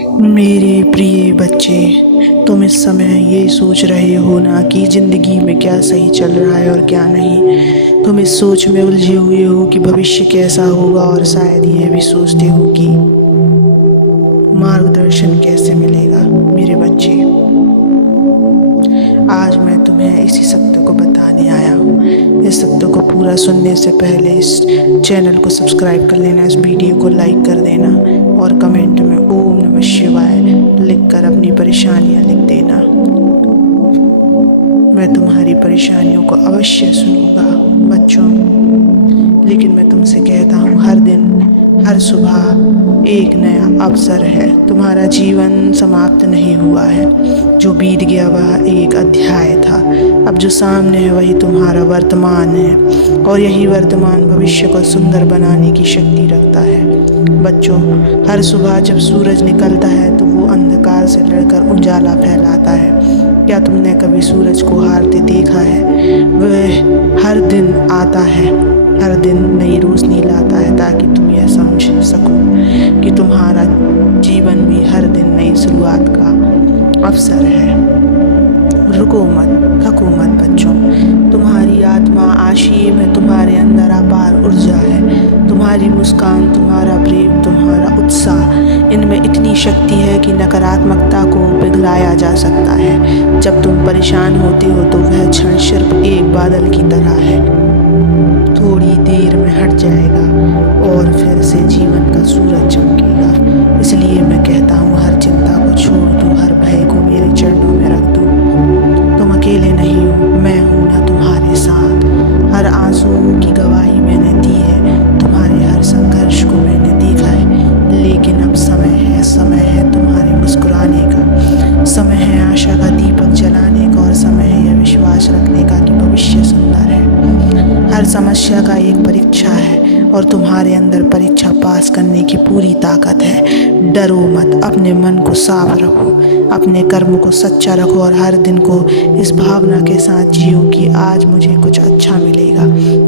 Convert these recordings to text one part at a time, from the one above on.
मेरे प्रिय बच्चे, तुम इस समय ये सोच रहे हो ना कि ज़िंदगी में क्या सही चल रहा है और क्या नहीं। तुम इस सोच में उलझे हुए हो कि भविष्य कैसा होगा, और शायद यह भी सोचते हो कि मार्गदर्शन कैसे मिलेगा। मेरे बच्चे, आज मैं तुम्हें इसी सत्य को बताने आया हूँ। इस सत्य को पूरा सुनने से पहले इस चैनल को सब्सक्राइब कर लेना, इस वीडियो को लाइक कर देना और कमेंट में ओम नमः शिवाय लिखकर अपनी परेशानियाँ लिख देना। मैं तुम्हारी परेशानियों को अवश्य सुनूंगा बच्चों। लेकिन मैं तुमसे कहता हूँ, हर दिन हर सुबह एक नया अवसर है। तुम्हारा जीवन समाप्त नहीं हुआ है। जो बीत गया वह एक अध्याय था। अब जो सामने है वही तुम्हारा वर्तमान है, और यही वर्तमान भविष्य को सुंदर बनाने की शक्ति रखता है। बच्चों, हर सुबह जब सूरज निकलता है तो वो अंधकार से लड़कर उजाला फैलाता है। क्या तुमने कभी सूरज को हारते देखा है? वह हर दिन आता है, हर दिन नई रोशनी लाता है, ताकि तुम यह समझ सको कि तुम्हारा जीवन भी हर दिन नई शुरुआत का अवसर है। रुको मत, थको मत बच्चों। तुम्हारी आत्मा आशीष में, तुम्हारे अंदर अपार ऊर्जा है। तुम्हारी मुस्कान, तुम्हारा प्रेम, तुम्हारा उत्साह, इनमें इतनी शक्ति है कि नकारात्मकता को पिघलाया जा सकता है। जब तुम परेशान होते हो तो वह क्षण सिर्फ एक बादल की तरह है, थोड़ी देर में हट जाएगा और फिर से जीवन का सूरज चमकेगा। इसलिए मैं कहता हूँ, हर चिंता को छोड़ दो, हर भय को मेरे चरणों में रख दो। तुम अकेले नहीं हो, मैं हूँ ना तुम्हारे साथ। हर आंसू की गवाही मैंने दी है, तुम्हारे हर संघर्ष को मैंने देखा है। लेकिन अब समय है तुम्हारे मुस्कुराने का, समय है आशा का दीपक जलाने का, और समय है यह विश्वास रखने का कि भविष्य सुंदर है। हर समस्या का एक परीक्षा है, और तुम्हारे अंदर परीक्षा पास करने की पूरी ताकत है। डरो मत, अपने मन को साफ रखो, अपने कर्म को सच्चा रखो, और हर दिन को इस भावना के साथ जियो कि आज मुझे कुछ अच्छा मिलेगा।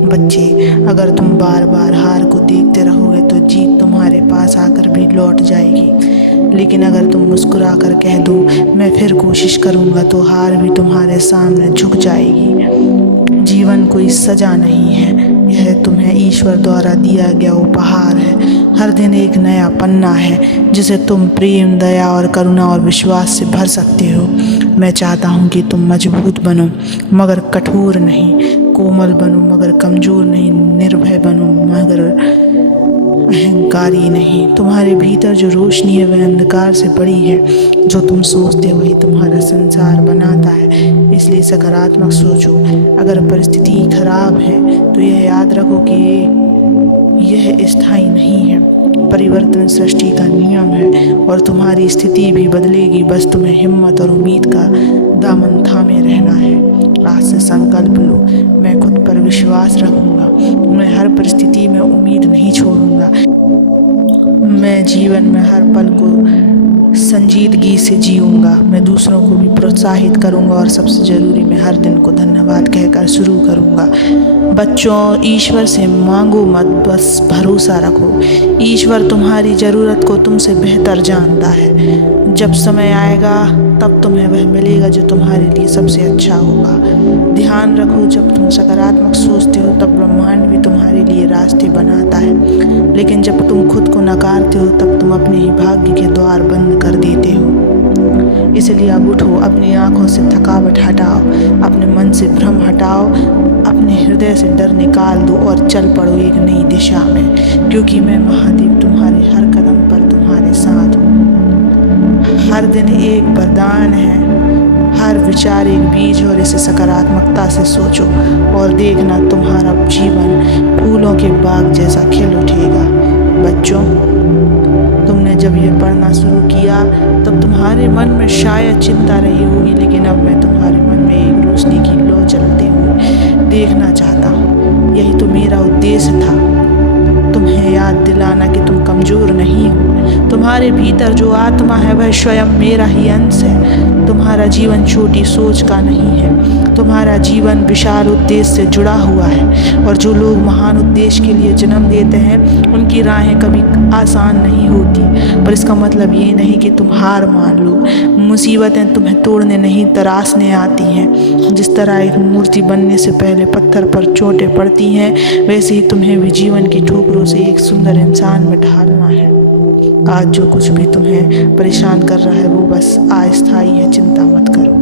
बच्चे, अगर तुम बार बार हार को देखते रहोगे तो जीत तुम्हारे पास आकर भी लौट जाएगी। लेकिन अगर तुम मुस्कुरा कर कह दो मैं फिर कोशिश करूँगा, तो हार भी तुम्हारे सामने झुक जाएगी। जीवन कोई सजा नहीं है, यह तुम्हें ईश्वर द्वारा दिया गया उपहार है। हर दिन एक नया पन्ना है जिसे तुम प्रेम, दया और करुणा और विश्वास से भर सकते हो। मैं चाहता हूँ कि तुम मजबूत बनो मगर कठोर नहीं, कोमल बनो मगर कमज़ोर नहीं, निर्भय बनो मगर अहंकारी नहीं। तुम्हारे भीतर जो रोशनी है वह अंधकार से बड़ी है। जो तुम सोचते हो वही तुम्हारा संसार बनाता है। इसलिए सकारात्मक सोचो। अगर परिस्थिति खराब है तो यह याद रखो कि यह स्थायी नहीं है। परिवर्तन सृष्टि का नियम है, और तुम्हारी स्थिति भी बदलेगी। बस तुम्हें हिम्मत और उम्मीद का दामन थामे रहना है। आज से संकल्प लो, मैं खुद पर विश्वास रखूंगा, मैं हर परिस्थिति में उम्मीद नहीं छोड़ूंगा, मैं जीवन में हर पल को संजीदगी से जीऊंगा, मैं दूसरों को भी प्रोत्साहित करूंगा, और सबसे ज़रूरी मैं हर दिन को धन्यवाद कहकर शुरू करूंगा। बच्चों, ईश्वर से मांगो मत, बस भरोसा रखो। ईश्वर तुम्हारी ज़रूरत को तुमसे बेहतर जानता है। जब समय आएगा तब तुम्हें वह मिलेगा जो तुम्हारे लिए सबसे अच्छा होगा। ध्यान रखो, जब तुम सकारात्मक सोचते हो तब ब्रह्मांड भी तुम्हारे लिए रास्ते बनाता है। लेकिन जब तुम खुद को नकारते हो तब तुम अपने ही भाग्य के द्वार बंद कर देते हो। इसलिए अब उठो, अपनी आँखों से थकावट हटाओ, अपने मन से भ्रम हटाओ, अपने हृदय से डर निकाल दो और चल पड़ो एक नई दिशा में। क्योंकि मैं महादेव तुम्हारे हर कदम पर तुम्हारे साथ हूँ। हर दिन एक वरदान है, हर विचार एक बीज, और इसे सकारात्मकता से सोचो और देखना तुम्हारा जीवन फूलों के बाग जैसा खिल उठेगा। बच्चों, तुमने जब ये पढ़ना शुरू किया तब तुम्हारे मन में शायद चिंता रही होगी, लेकिन अब मैं तुम्हारे मन में एक रोशनी की लौ जलते हुए देखना चाहता हूँ। यही तो मेरा उद्देश्य था, तुम्हें याद दिलाना कि तुम कमज़ोर नहीं हो। तुम्हारे भीतर जो आत्मा है वह स्वयं मेरा ही अंश है। तुम्हारा जीवन छोटी सोच का नहीं है, तुम्हारा जीवन विशाल उद्देश्य से जुड़ा हुआ है। और जो लोग महान उद्देश्य के लिए जन्म देते हैं उनकी राहें कभी आसान नहीं होती, पर इसका मतलब ये नहीं कि तुम हार मान लो। मुसीबतें तुम्हें तोड़ने नहीं तराशने आती हैं। जिस तरह एक मूर्ति बनने से पहले पत्थर पर चोटें पड़ती हैं, वैसे ही तुम्हें भी जीवन की ठोकरों से एक सुंदर इंसान में ढालना है। आज जो कुछ भी तुम्हें परेशान कर रहा है वो बस अस्थायी है, चिंता मत करो।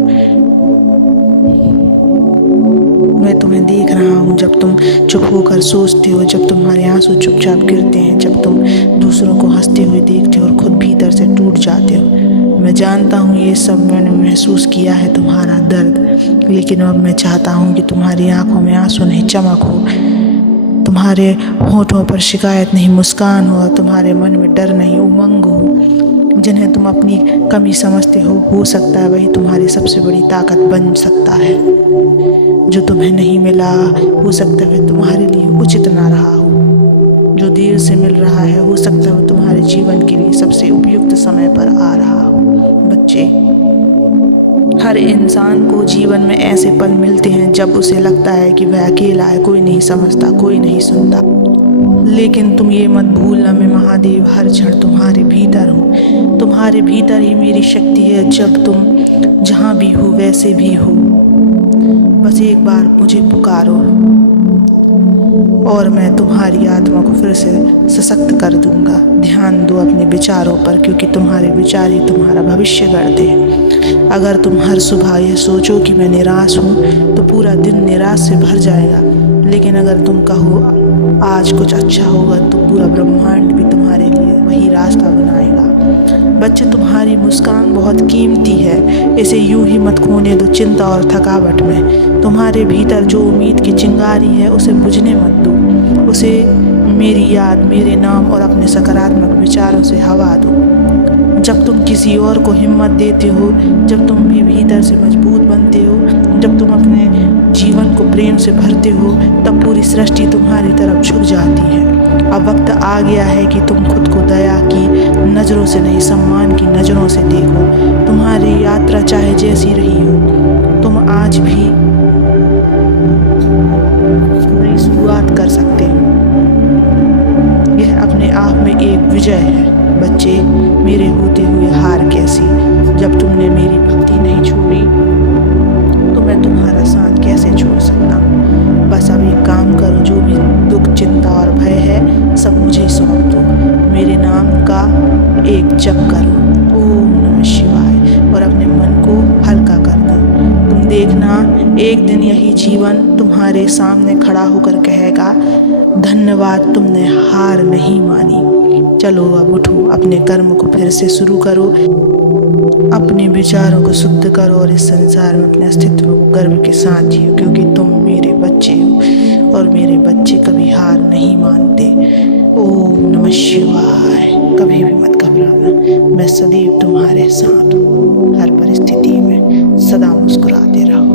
मैं तुम्हें देख रहा हूँ जब तुम चुप होकर सोचते हो, जब तुम्हारे आंसू चुपचाप गिरते हैं, जब तुम दूसरों को हंसते हुए देखते हो और खुद भीतर से टूट जाते हो। मैं जानता हूँ ये सब मैंने महसूस किया है, तुम्हारा दर्द, लेकिन अब मैं चाहता हूँ कि तुम्हारी आंखों में आंसू नहीं चमक हो, तुम्हारे होठों पर शिकायत नहीं मुस्कान हो, तुम्हारे मन में डर नहीं उमंग हो। जिन्हें तुम अपनी कमी समझते हो सकता है वही तुम्हारी सबसे बड़ी ताकत बन सकता है। जो तुम्हें नहीं मिला हो सकता है तुम्हारे लिए उचित ना रहा हो। जो देर से मिल रहा है हो सकता है वो तुम्हारे जीवन के लिए सबसे उपयुक्त समय पर आ रहा हो। बच्चे, हर इंसान को जीवन में ऐसे पल मिलते हैं जब उसे लगता है कि वह अकेला है, कोई नहीं समझता, कोई नहीं सुनता। लेकिन तुम ये मत भूलना, मैं महादेव हर क्षण तुम्हारे भीतर हूँ। तुम्हारे भीतर ही मेरी शक्ति है। जब तुम जहाँ भी हो वैसे भी हो, बस एक बार मुझे पुकारो और मैं तुम्हारी आत्मा को फिर से सशक्त कर दूंगा। ध्यान दो अपने विचारों पर, क्योंकि तुम्हारे विचार ही तुम्हारा भविष्य गढ़ते हैं। अगर तुम हर सुबह यह सोचो कि मैं निराश हूँ तो पूरा दिन निराश से भर जाएगा, लेकिन अगर तुम कहो आज कुछ अच्छा होगा तो पूरा ब्रह्मांड भी तुम्हारे लिए वही रास्ता बनाएगा। बच्चे, तुम्हारी मुस्कान बहुत कीमती है, इसे यूं ही मत खोने दो चिंता और थकावट में। तुम्हारे भीतर जो उम्मीद की चिंगारी है उसे बुझने मत दो, उसे मेरी याद, मेरे नाम और अपने सकारात्मक विचारों से हवा दो। जब तुम किसी और को हिम्मत देते हो, जब तुम भी भीतर से मजबूत बनते हो, जब तुम अपने जीवन को प्रेम से भरते हो, तब पूरी सृष्टि तुम्हारी तरफ झुक जाती है। अब वक्त आ गया है कि तुम खुद को दया की नज़रों से नहीं, सम्मान की नज़रों से देखो। तुम्हारी यात्रा चाहे जैसी रही हो, तुम आज भी नई शुरुआत कर सकते हो। यह अपने आप में एक विजय है। बच्चे, मेरे होते हुए हार कैसी, जब तुमने मेरी भक्ति नहीं छोड़ी तो मैं तुम्हारा साथ कैसे छोड़ सकता हूँ। बस अब एक काम करो, जो भी दुख, चिंता और भय है सब मुझे सौंप दो। मेरे नाम का एक जप करो, ओम नमः शिवाय, और अपने मन को हल्का कर दो। तुम देखना, एक दिन यही जीवन तुम्हारे सामने खड़ा होकर कहेगा, धन्यवाद, तुमने हार नहीं मानी। चलो अब उठो, अपने कर्म को फिर से शुरू करो, अपने विचारों को शुद्ध करो और इस संसार में अपने अस्तित्व को गर्व के साथ जियो, क्योंकि तुम मेरे बच्चे हो और मेरे बच्चे कभी हार नहीं मानते। ओम नमः शिवाय। कभी भी मत घबराना, मैं सदैव तुम्हारे साथ हूँ। हर परिस्थिति में सदा मुस्कुराते रहो।